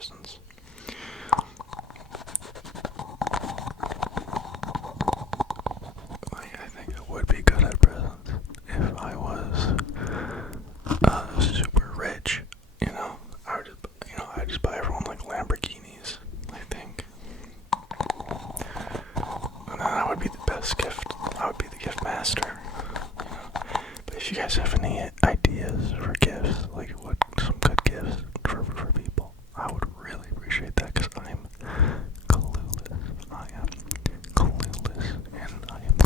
presents. Like, I think I would be good at presents if I was super rich. I just buy everyone like Lamborghinis, I think. And then I would be the best gift. I would be the gift master. But if you guys have any ideas for gifts, like what some good gifts for people, I would really appreciate that because I'm clueless. I am clueless, and I am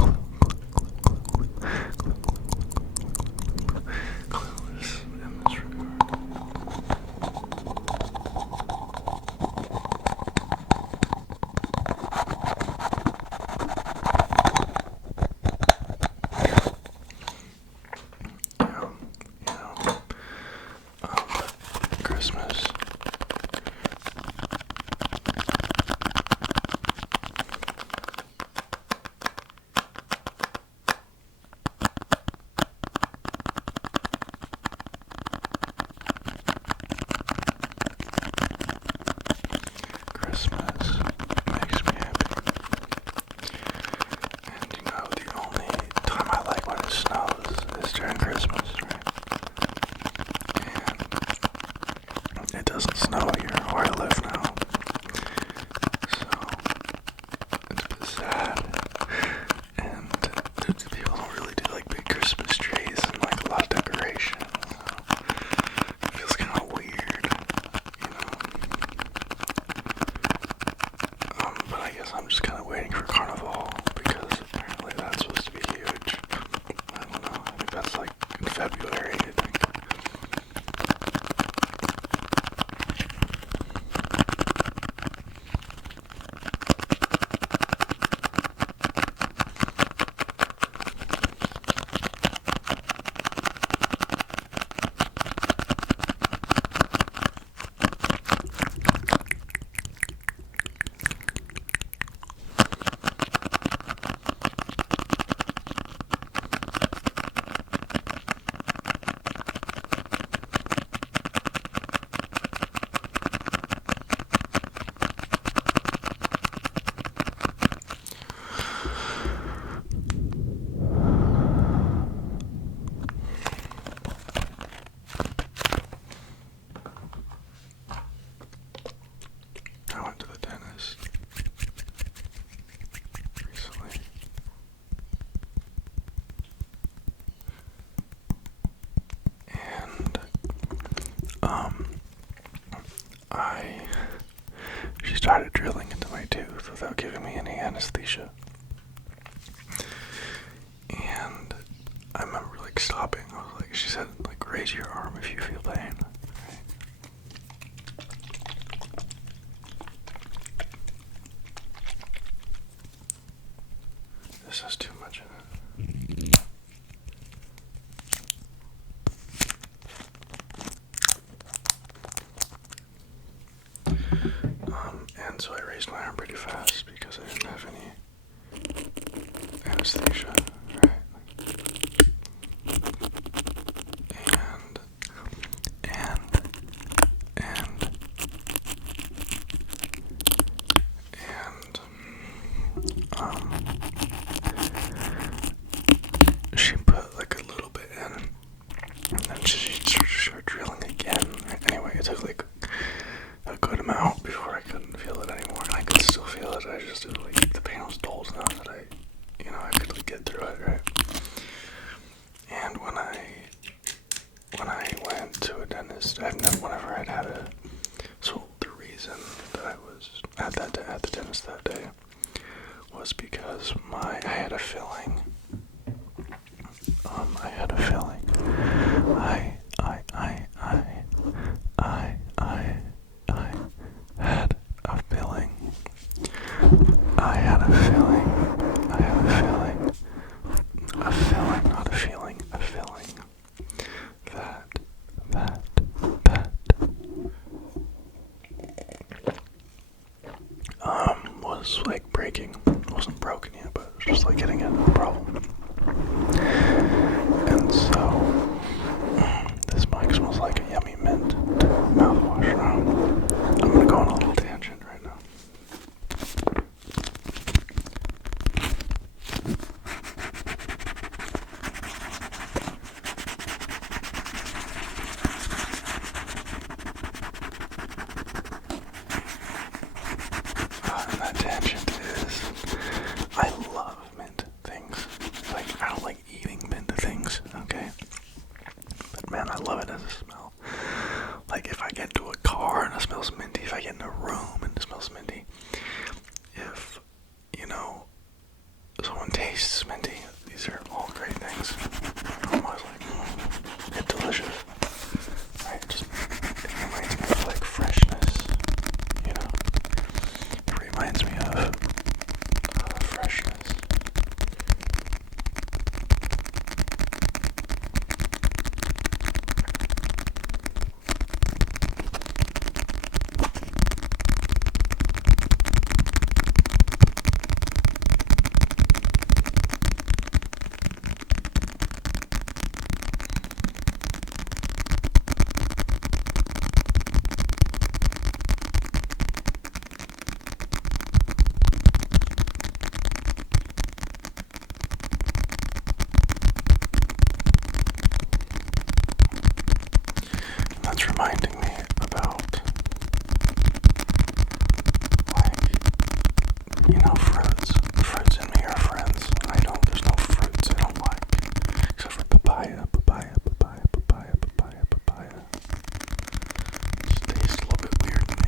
clueless in this regard. Christmas. Christmas makes me happy. And the only time I like when it snows is during Christmas, right? And it doesn't snow here where I live now. So it's a bit sad. And people don't really do like big Christmas trees and like a lot of decoration. So it feels kind of weird, but I guess I'm just kind of waiting for Carnival because apparently that's supposed to be huge. I don't know. I think that's like in February, I think. I went to the dentist recently. And she started drilling into my tooth without giving me any anesthesia. And I remember like stopping. I was like, she said, like, raise your arm if you feel pain. This has too much in it. And so I raised my arm pretty fast because I didn't have any anesthesia, right? And she put like a little bit in, and then she started drilling again. Anyway, it took like a good amount before I couldn't feel it anymore, and I could still feel it. I just like the pain was dull enough that I could like get through it, right? And when I went to a dentist, whenever I'd had a, so the reason that I was at the dentist that day was because I had a filling. I had a filling. I had a filling. I had a filling. A filling, not a feeling. A filling. That was like breaking. It wasn't broken yet, but it was just like hitting a problem. I love it as a smell. Like if I get into a car and it smells minty, if I get in a room and it smells minty, if, you know, someone tastes minty, these are all great things. I'm always like, it's delicious. Right? It reminds me of like freshness, you know? It reminds me of freshness. That's reminding me about, like, you know, fruits. Fruits in me are friends. There's no fruits I don't like. Except for papaya. Just tastes a little bit weird to me.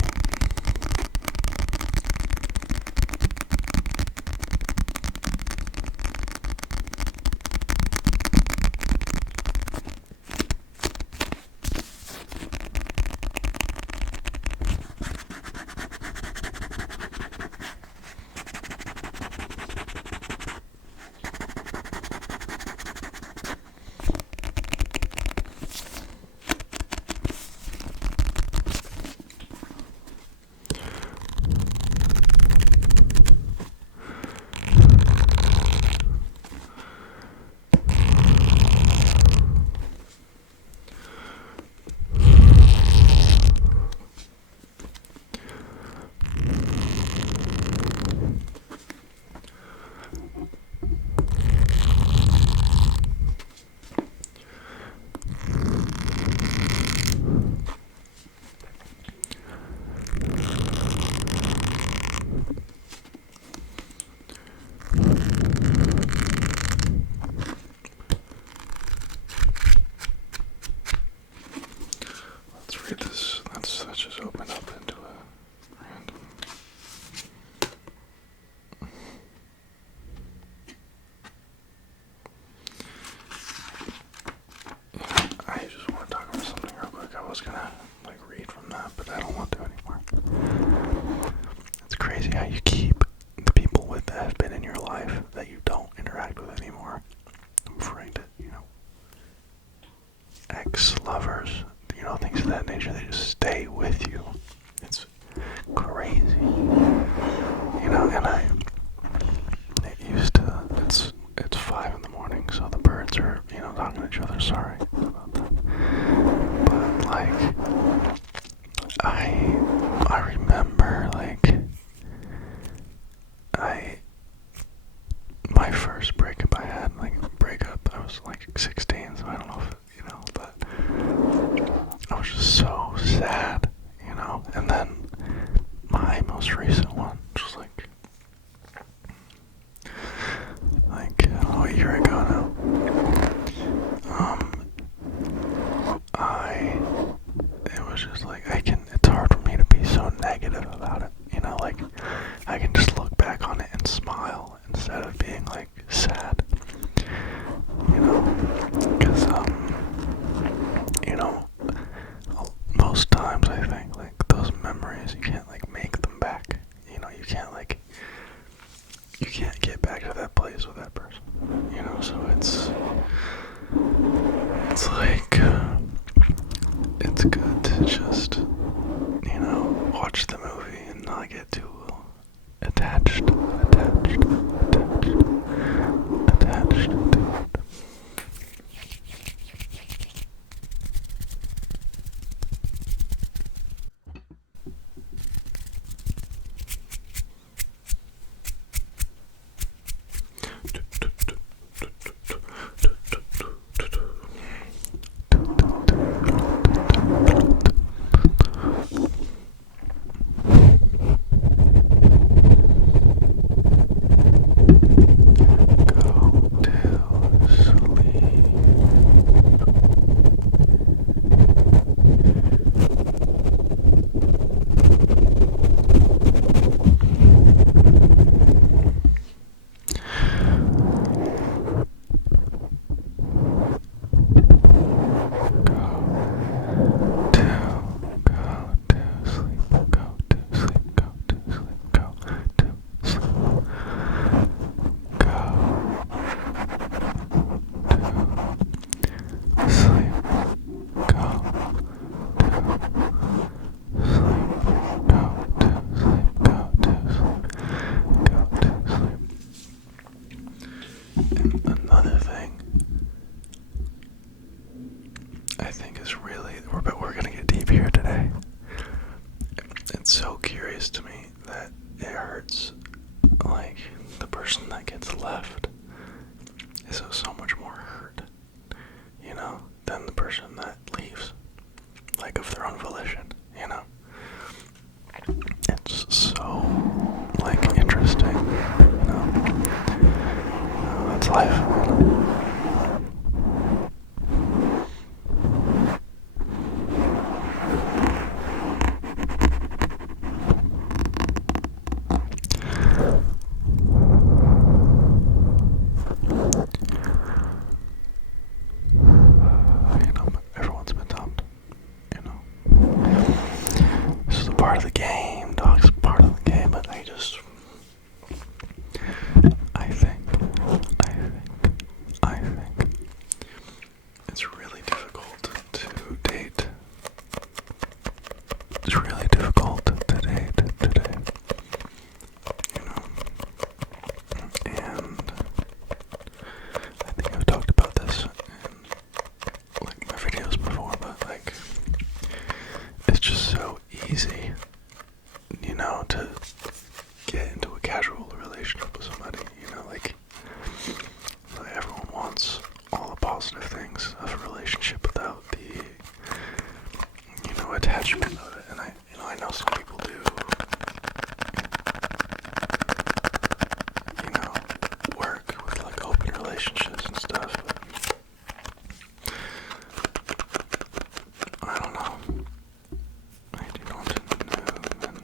Let's read this. That just opened up into a random. I just want to talk about something real quick. I was gonna like read from that, but I don't want to anymore. It's crazy how you keep the people that have been in your life that you don't interact with anymore. I'm afraid that, you know, ex-lovers, you know, things of that nature, they just stay with you. It's crazy. You know, and it used to, it's 5 in the morning, so the birds are, you know, talking to each other, sorry about that. But, like, I remember, like, my first breakup I had, I was like 16, so I don't know if, you know, but I was just so sad, you know, and then my most recent one, just like a year ago now, it was just like, it's hard for me to be so negative about it, you know, like, I can just look back on it and smile instead of being, like, sad, you know, because, you know, most times I think, like, those memories, you can't, like, make them back, you know, you can't get back to that place with that person, you know, so it's like, it's good to just, you know, watch the movie and not get too attached to it. I think is really, we're gonna get deep here today. It's so curious to me that it hurts, like, the person that gets left is so much more hurt, you know, than the person that leaves, like, of their own volition, you know. It's so, like, interesting, you know. That's life. You know, everyone's been dumped, you know. This is a part of the game, dog's part of the game, but I think it's really difficult to date. It's really difficult to date today, you know. And I think I've talked about this in, like, my videos before, but, like, it's just so easy, you know, to get into a casual relationship with somebody, you know, like everyone wants all the positive things of a relationship without the, you know, attachment of it, and I know some people do, you know, work with, like, open relationships and stuff, but I don't know. I do not know, and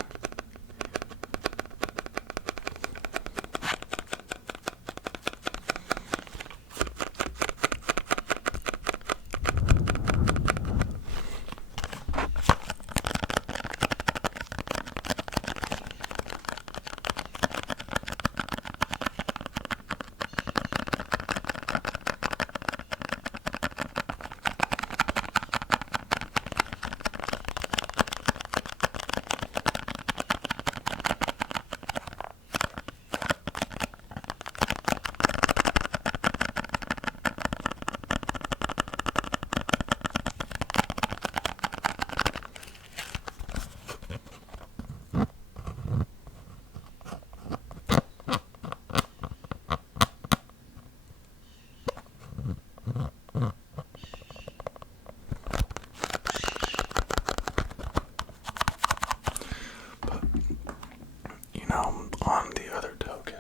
you know, on the other token,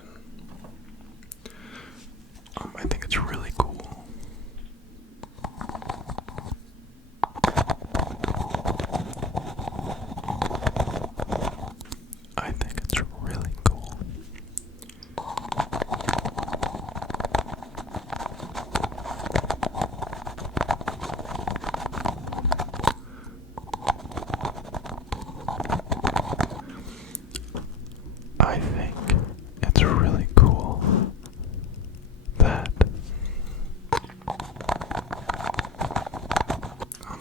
I think it's really cool. I think it's really cool. I think it's really cool that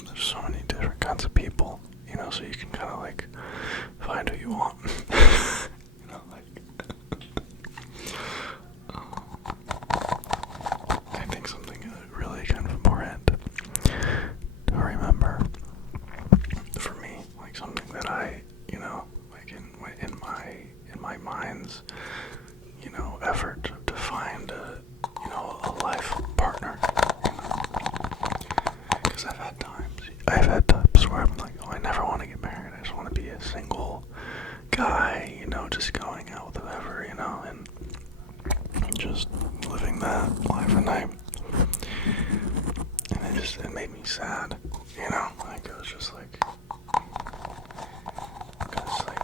there's so many different kinds of people, you know, so you can kind of, like, find who you want. You know, like, I think something really kind of important to remember for me, like, something that I, you know, like, in my mind's, you know, effort to find a, you know, a life partner, you know, because I've had times where I'm like, oh, I never want to get married, I just want to be a single guy, you know, just going out with whoever, you know, and just living that life, and it made me sad, you know, like, it was just like, because, like,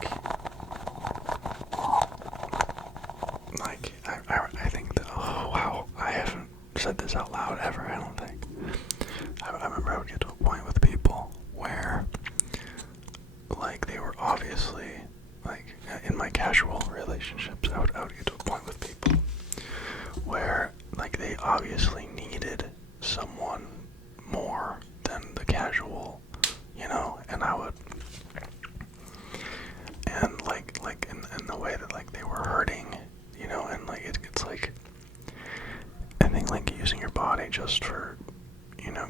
I think that, oh, wow, I haven't said this out loud ever, I don't think. I remember I would get to a point with people where, like, they were obviously, like, in my casual relationships, I would get to a point with people where, like, they obviously needed someone more than the casual, you know, and I would, and like in the way that, like, they were hurting, you know, and, like, it's like, I think, like, using your body just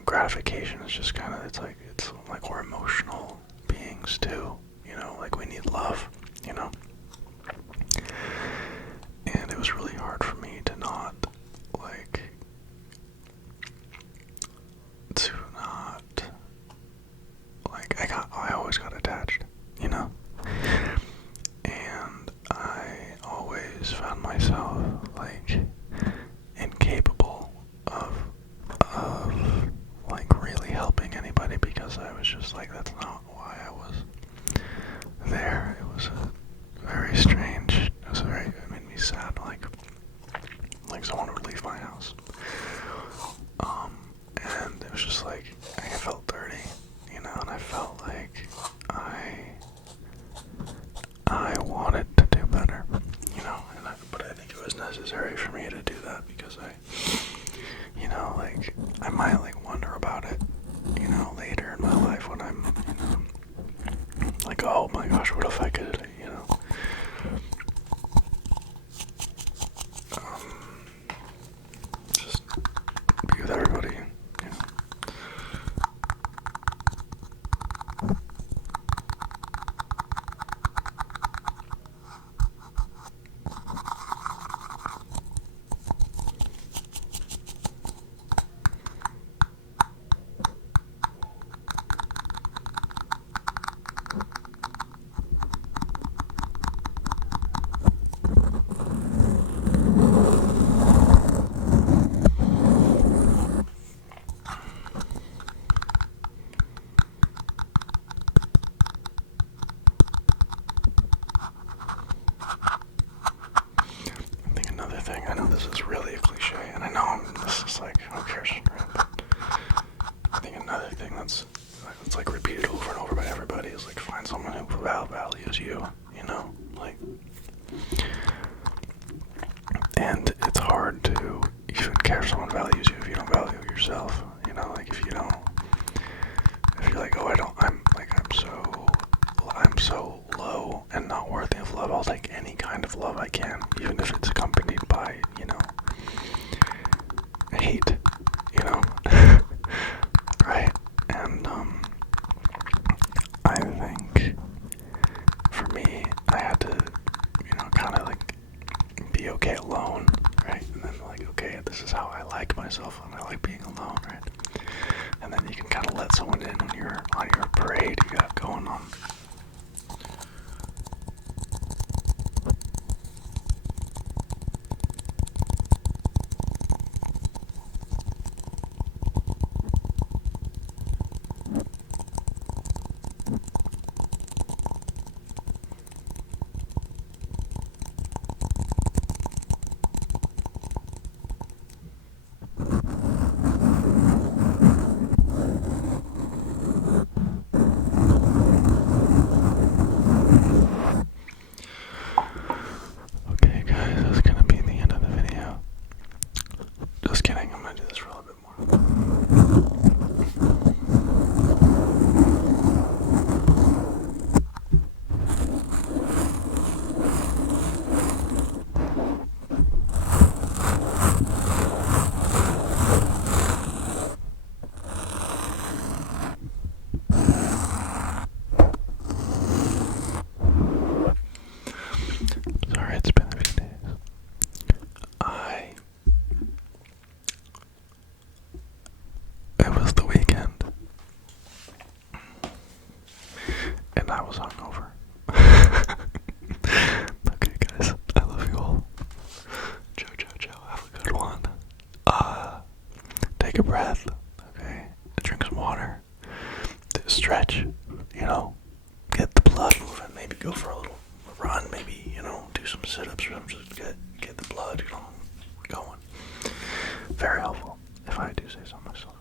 gratification is just kind of, it's like we're emotional beings too, like we need love, and it was really hard for me to not, I always got attached, and I always found myself, incapable of really helping anybody, because I was just that's not why I was there. It was very strange. It made me sad, like someone would leave my house. And it was just I felt dirty, and I felt like I wanted to do better, but I think it was necessary for me to do that, because I might wonder about it, later in my life when I'm, oh my gosh, what if I could, just be with everybody, I know this is really a cliche, and I know this is who cares, right? But I think another thing that's repeated over and over by everybody is find someone who values you, and it's hard to even care if someone values you if you don't value yourself, if you don't, if you're I'm so low and not worthy of love, I'll take any kind of love I can, even if it's accompanied by, hate, right? And, I think, for me, I had to, kind of, be okay alone, right? And then, okay, this is how I like myself, and I like being alone, right? And then you can kind of let someone in on your parade you got going on. Okay, guys, that's gonna be the end of the video. Just kidding, I'm gonna do this for a little bit more. Sorry, it's been a few days. It was the weekend, and I was hungover. Okay, guys, I love you all. Ciao, ciao, ciao. Have a good one. Take a breath, okay? Drink some water. Stretch, get the blood moving. Maybe go for a little run. Maybe, do some sit-ups or something. Just get the blood, going. Very helpful, if I do say so myself.